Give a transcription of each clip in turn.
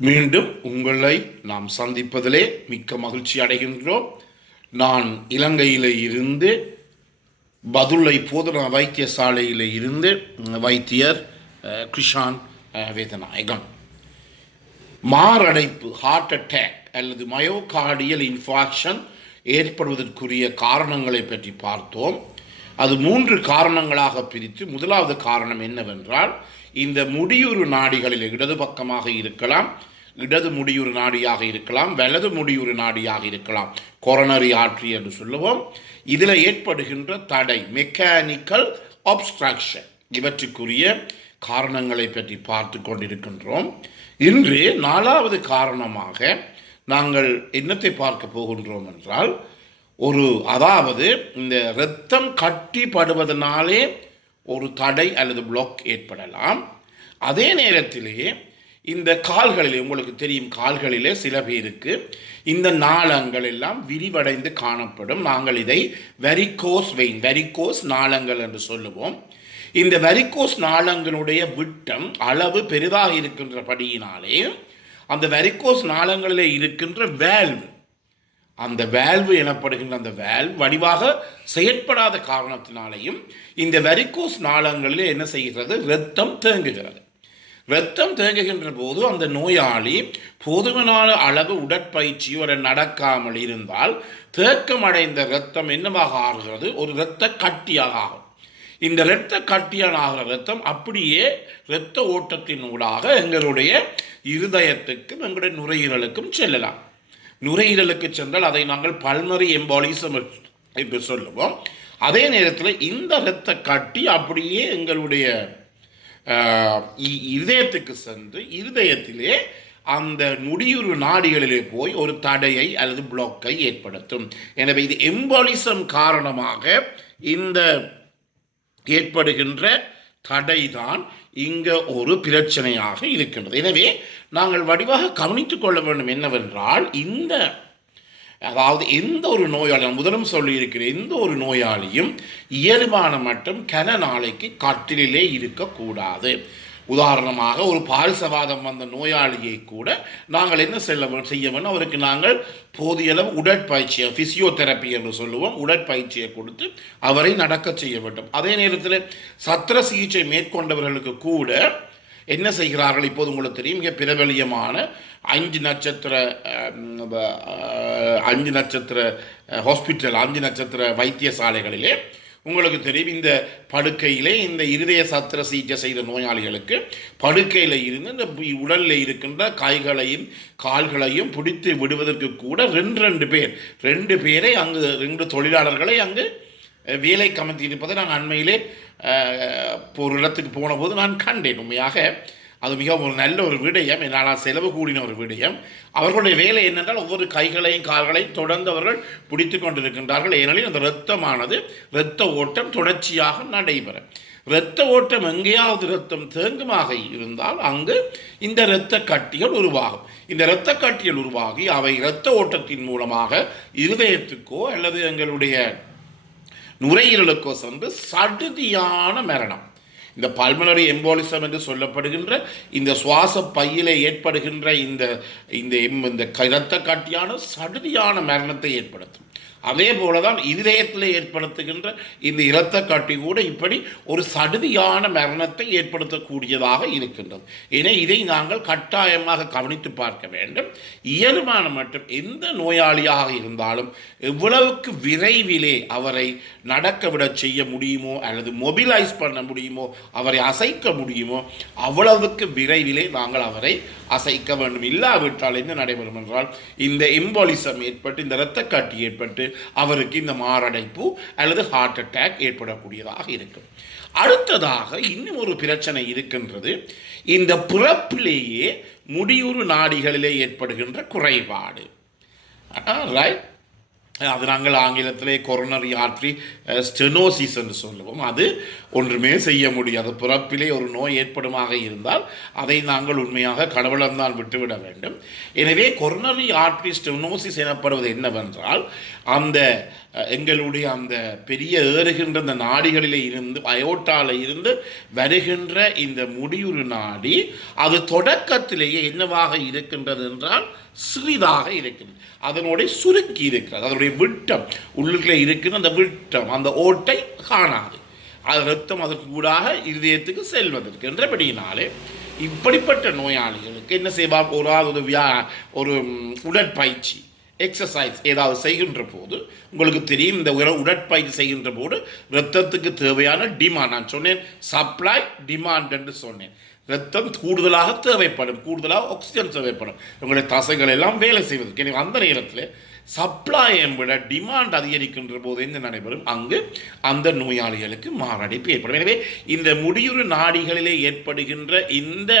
மீண்டும் உங்களை நாம் சந்திப்பதிலே மிக்க மகிழ்ச்சி அடைகின்றோம். நான் இலங்கையில் இருந்து பதுளை போதனா வைத்தியசாலையில் இருந்து வைத்தியர் கிருஷான் வேதநாயகம். மாரடைப்பு, ஹார்ட் அட்டாக் அல்லது மயோகார்டியல் இன்ஃபாக்ஷன் ஏற்படுவதற்குரிய காரணங்களை பற்றி பார்த்தோம். அது 3 காரணங்களாக பிரித்து, முதலாவது காரணம் என்னவென்றால், இந்த முடியுறு நாடிகளில் இடது பக்கமாக இருக்கலாம், இடது முடியுறு நாடியாக இருக்கலாம், வலது முடியுறு நாடியாக இருக்கலாம், கொரோனரி ஆர்டரி என்று சொல்லுவோம். இதில் ஏற்படுகின்ற தடை, மெக்கானிக்கல் ஆப்ஸ்ட்ரக்ஷன், இவற்றுக்குரிய காரணங்களை பற்றி பார்த்து கொண்டிருக்கின்றோம். இன்று 4வது காரணமாக நாங்கள் என்னத்தை பார்க்க போகின்றோம் என்றால், அதாவது இந்த இரத்தம் கட்டிப்படுவதனாலே ஒரு தடை அல்லது பிளாக் ஏற்படலாம். அதே நேரத்திலே இந்த கால்களிலே, உங்களுக்கு தெரியும், கால்களிலே சில பேருக்கு இந்த நாளங்கள் எல்லாம் விரிவடைந்து காணப்படும். நாங்கள் இதை வெரிகோஸ் வெயின், வெரிகோஸ் நாளங்கள் என்று சொல்லுவோம். இந்த வெரிகோஸ் நாளங்களுடைய விட்டம் அளவு பெரிதாக இருக்கின்றபடியினாலே அந்த வெரிகோஸ் நாளங்களிலே இருக்கின்ற வேல்வு, அந்த வேல்வு எனப்படுகின்ற அந்த வேல்வ் வடிவாக செயற்படாத காரணத்தினாலேயும் இந்த வெரிகோஸ் நாளங்களில் என்ன செய்கிறது, இரத்தம் தேங்குகிறது. இரத்தம் தேங்குகின்ற போது அந்த நோயாளி போதுமான அளவு உடற்பயிற்சியோ நடக்காமல் இருந்தால் தேக்கமடைந்த இரத்தம் என்னவாக ஆகிறது, ஒரு இரத்த கட்டியாக ஆகும். இந்த இரத்த கட்டியான ஆகிற இரத்தம் அப்படியே இரத்த ஓட்டத்தினூடாக எங்களுடைய இருதயத்துக்கும் எங்களுடைய நுரையீரலுக்கும் செல்லலாம். நுரையீரலுக்கு சென்றால் அதை நாங்கள் பல்மரி எம்பாலிசம் என்று சொல்லுவோம். அதே நேரத்தில் இந்த இரத்த கட்டி அப்படியே எங்களுடைய இருதயத்துக்கு சென்று இருதயத்திலே அந்த முடியுறு நாடிகளிலே போய் ஒரு தடையை அல்லது பிளாக்கை ஏற்படுத்தும். எனவே இது எம்பாலிசம் காரணமாக இந்த ஏற்படுகின்ற தடைதான் இங்க ஒரு பிரச்சனையாக இருக்கின்றது. எனவே நாங்கள் வடிவாக கவனித்துக் கொள்ள வேண்டும் என்னவென்றால், அதாவது எந்த ஒரு நோயாளியும், முதலும் சொல்லியிருக்கிற எந்த ஒரு நோயாளியும் இயல்பான மட்டும் கன நாளைக்கு கட்டிலே இருக்கக்கூடாது. உதாரணமாக ஒரு பாரிசவாதம் வந்த நோயாளியை கூட நாங்கள் என்ன செய்ய வேண்டும், அவருக்கு நாங்கள் போதிய அளவு உடற்பயிற்சியை, ஃபிசியோதெரப்பி என்று சொல்லுவோம், உடற்பயிற்சியை கொடுத்து அவரை நடக்க செய்ய வேண்டும். அதே நேரத்தில் சத்திர சிகிச்சை மேற்கொண்டவர்களுக்கு கூட என்ன செய்கிறார்கள், இப்போது உங்களுக்கு தெரியும், மிக பிரபலியமான 5 நட்சத்திர ஹாஸ்பிட்டல், 5 நட்சத்திர வைத்தியசாலைகளிலே உங்களுக்கு தெரியும், இந்த படுக்கையிலே இந்த இருதய சத்திர சிகிச்சை செய்த நோயாளிகளுக்கு படுக்கையில் இருந்து இந்த உடலில் இருக்கின்ற கைகளையும் கால்களையும் பிடித்து விடுவதற்கு கூட 2 பேரை அங்கு 2 தொழிலாளர்களை அங்கு வேலை கமர்த்தி இருப்பதை நான் அண்மையிலே ஒரு இடத்துக்கு போன போது நான் கண்டேன். உண்மையாக அது மிக ஒரு நல்ல ஒரு விடயம், என்னால் செலவு கூடின ஒரு விடயம். அவர்களுடைய வேலை என்னென்றால், ஒவ்வொரு கைகளையும் கால்களையும் தொடர்ந்து அவர்கள் பிடித்து கொண்டிருக்கின்றார்கள். ஏனெனில் அந்த இரத்த ஓட்டம் தொடர்ச்சியாக நடைபெறும். இரத்த ஓட்டம் எங்கேயாவது இரத்தம் தேங்குமாக இருந்தால் அங்கு இந்த இரத்த கட்டிகள் உருவாகும். இந்த இரத்த கட்டிகள் உருவாகி அவை இரத்த ஓட்டத்தின் மூலமாக இருதயத்துக்கோ அல்லது எங்களுடைய நுரையீரலுக்கோ சென்று சடுதியான மரணம், இந்த பல்மனரி எம்போலிசம் என்று சொல்லப்படுகின்ற இந்த சுவாச பையிலே ஏற்படுகின்ற இந்த இரத்த கட்டியான சடுதியான மரணத்தை ஏற்படுத்தும். அதே போலதான் இருதயத்தில் ஏற்படுத்துகின்ற இந்த இரத்த கட்டி கூட இப்படி ஒரு சடுதியான மரணத்தை ஏற்படுத்தக்கூடியதாக இருக்கின்றது. என இதை நாங்கள் கட்டாயமாக கவனித்து பார்க்க வேண்டும். இயல்பான மற்றும் எந்த நோயாளியாக இருந்தாலும் எவ்வளவுக்கு விரைவிலே அவரை நடக்க விட செய்ய முடியுமோ அல்லது மொபிலைஸ் பண்ண முடியுமோ, அவரை அசைக்க முடியுமோ, அவ்வளவுக்கு விரைவிலே நாங்கள் அவரை அசைக்க வேண்டும். இல்லாவிட்டால் என்ன நடைபெறும் என்றால், இந்த எம்போலிசம் ஏற்பட்டு, இந்த இரத்த கட்டி ஏற்பட்டு அவருக்கு இந்த மாரடைப்பு அல்லது ஹார்ட் அட்டாக் ஏற்படக்கூடியதாக இருக்கும். அடுத்ததாக இன்னும் ஒரு பிரச்சனை இருக்கின்றது. இந்த பிறப்பிலேயே முடியுறு நாடிகளிலே ஏற்படுகின்ற குறைபாடு. அது நாங்கள் ஆங்கிலத்திலே கொரோனரி ஆர்ட்ரி ஸ்டெனோசிஸ் என்று சொல்லுவோம். அது ஒன்றுமே செய்ய முடியாது. பிறப்பிலே ஒரு நோய் ஏற்படுமாக இருந்தால் அதை நாங்கள் உண்மையாக கடவுளம்தான் விட்டுவிட வேண்டும். எனவே கொரோனரி ஆர்ட்ரி ஸ்டெனோசிஸ் எனப்படுவது என்னவென்றால், அந்த எங்களுடைய அந்த பெரிய ஏறுகின்ற அந்த நாடிகளிலே இருந்து அயோட்டாவில் இருந்து வருகின்ற இந்த முடியுறு நாடி அது தொடக்கத்திலேயே என்னவாக இருக்கின்றது என்றால் சிறிதாக இருக்கிறது. அதனுடைய சுருக்கி இருக்கிறது. அதனுடைய விட்டம் உள்ளுக்குள்ளே இருக்கின்ற அந்த விட்டம், அந்த ஓட்டை காணாது. அது ரத்தம் அதற்கு கூடாக இருதயத்துக்கு செல்வதற்கு என்றபடியினாலே இப்படிப்பட்ட நோயாளிகளுக்கு என்ன செய்வார்? ஒரு உடற்பயிற்சி எக்ஸசைஸ் ஏதாவது செய்கின்ற போது உங்களுக்கு தெரியும், இந்த உடற்பயிற்சி செய்கின்ற போது ரத்தத்துக்கு தேவையான டிமாண்ட், நான் சொன்னேன் சப்ளை டிமாண்ட் என்று சொன்னேன். ரத்தம் கூடுதலாக தேவைப்படும், கூடுதலாக ஆக்சிஜன் தேவைப்படும் உங்களுடைய தசைகள் எல்லாம் வேலை செய்வதற்கு. எனவே அந்த நேரத்தில் சப்ளையை விட டிமாண்ட் அதிகரிக்கின்ற போது என்ன நடைபெறும்? அங்கு அந்த நோயாளிகளுக்கு மாரடைப்பு ஏற்படும். எனவே இந்த முடியுறு நாடிகளிலே ஏற்படுகின்ற இந்த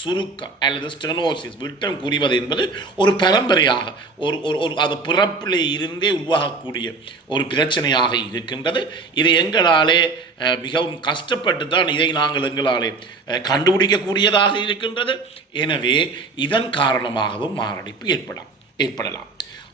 சுருக்கம் அல்லது ஸ்டெனோசிஸ் விட்டம் குறிவது என்பது ஒரு பரம்பரையாக ஒரு அது பிறப்பிலே இருந்தே உருவாகக்கூடிய ஒரு பிரச்சனையாக இருக்கின்றது. இதை எங்களாலே மிகவும் கஷ்டப்பட்டு தான் இதை நாங்கள் எங்களாலே கண்டுபிடிக்கக்கூடியதாக இருக்கின்றது. எனவே இதன் காரணமாகவும் மாரடைப்பு ஏற்படலாம்.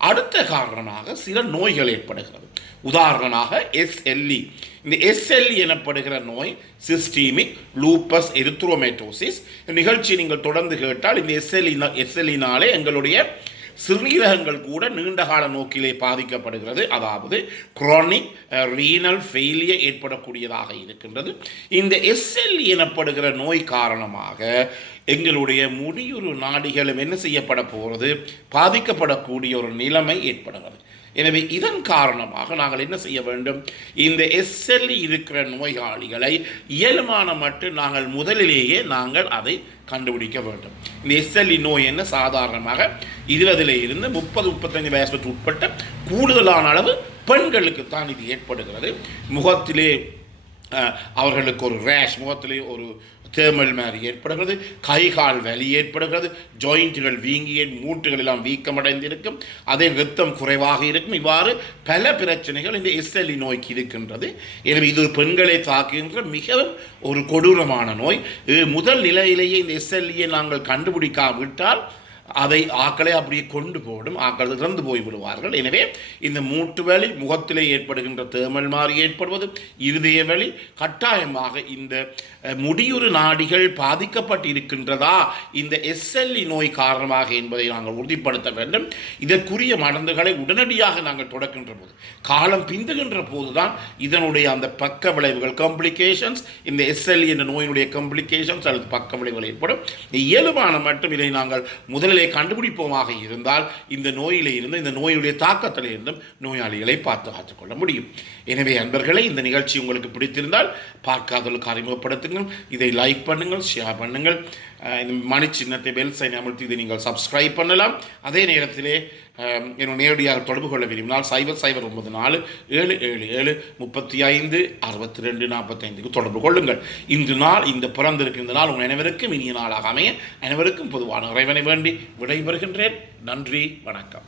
அடுத்த காரணமாக சில நோய்கள் ஏற்படுகிறது. உதாரணமாக SLE. இந்த SLE எனப்படுகிற நோய் சிஸ்டீமிக் லூப்பஸ் எரித்ரோமேட்டோசிஸ் நிகழ்ச்சி நீங்கள் தொடர்ந்து கேட்டால் இந்த SLEனாலே எங்களுடைய சிறுநீரகங்கள் கூட நீண்டகால நோக்கிலே பாதிக்கப்படுகிறது. அதாவது குரோனிக் ரீனல் ஃபெயிலியர் ஏற்படக்கூடியதாக இருக்கின்றது. இந்த SLE எனப்படுகிற நோய் காரணமாக எங்களுடைய முடியுறு நாடிகளும் என்ன செய்யப்பட போகிறது? பாதிக்கப்படக்கூடிய ஒரு நிலைமை ஏற்படுகிறது. எனவே இதன் காரணமாக நாங்கள் என்ன செய்ய வேண்டும்? இந்த SLE இருக்கிற நோயாளிகளை இயல்பான மட்டும் நாங்கள் முதலிலேயே அதை கண்டுபிடிக்க வேண்டும். இந்த SLE நோய் என்ன சாதாரணமாக 20 இருந்து 30-35 வயசுக்கு உட்பட்ட கூடுதலான அளவு பெண்களுக்கு தான் இது ஏற்படுகிறது. முகத்திலே அவர்களுக்கு ஒரு ரேஷ், முகத்திலே ஒரு தேமல் மாதிரி ஏற்படுகிறது, கை கால் வலி ஏற்படுகிறது, ஜாயிண்ட்டுகள் வீங்கிய மூட்டுகள் எல்லாம் வீக்கமடைந்திருக்கும், அதே ரத்தம் குறைவாக இருக்கும். இவ்வாறு பல பிரச்சனைகள் இந்த SLE நோய்க்கு இருக்கின்றது. எனவே இது பெண்களை தாக்குகின்ற மிகவும் ஒரு கொடூரமான நோய். முதல் நிலையிலேயே இந்த SLE நாங்கள் கண்டுபிடிக்காவிட்டால் அதை ஆக்களை அப்படியே கொண்டு போடும், ஆக்கள் இறந்து போய்விடுவார்கள். எனவே இந்த மூட்டு வலி, முகத்திலே ஏற்படுகின்ற தேமல் மாறி ஏற்படுவது, இருதய வலி, கட்டாயமாக இந்த முடியுறு நாடிகள் பாதிக்கப்பட்டு இருக்கின்றதா இந்த SLE நோய் காரணமாக என்பதை நாங்கள் உறுதிப்படுத்த வேண்டும். இதற்குரிய மருந்துகளை உடனடியாக நாங்கள் தொடக்கின்ற போது, காலம் பிந்துகின்ற போதுதான் இதனுடைய அந்த பக்க விளைவுகள் காம்ப்ளிகேஷன்ஸ், இந்த SLE என்ற நோயினுடைய காம்ப்ளிகேஷன்ஸ் அல்லது பக்க விளைவுகள் ஏற்படும். இயல்பான மட்டும் இதை நாங்கள் முதலில் கண்டுபிடிப்போமாக இருந்தால் இந்த நோயிலே இருந்து, இந்த நோயுடைய தாக்கத்திலே இருந்தும் நோயாளிகளை பாதுகாத்துக் கொள்ள முடியும். எனவே அன்பர்களே, இந்த நிகழ்ச்சி உங்களுக்கு பிடித்திருந்தால் பார்க்காதவர்களுக்கு அறிமுகப்படுத்துங்கள், இதை லைக் பண்ணுங்கள், ஷேர் பண்ணுங்கள். இந்த மணி சின்னத்தை பெல் சைன் அமர்த்தி இதை நீங்கள் சப்ஸ்கிரைப் பண்ணலாம். அதே நேரத்திலே என்னை நேரடியாக தொடர்பு கொள்ள விரும்பினால் 009477356245 தொடர்பு கொள்ளுங்கள். இந்த பிறந்திருக்கின்ற நாள் உங்கள் அனைவருக்கும் இனிய நாளாக அமைய அனைவருக்கும் பொதுவான இறைவனை வேண்டி விடைபெறுகின்றேன். நன்றி, வணக்கம்.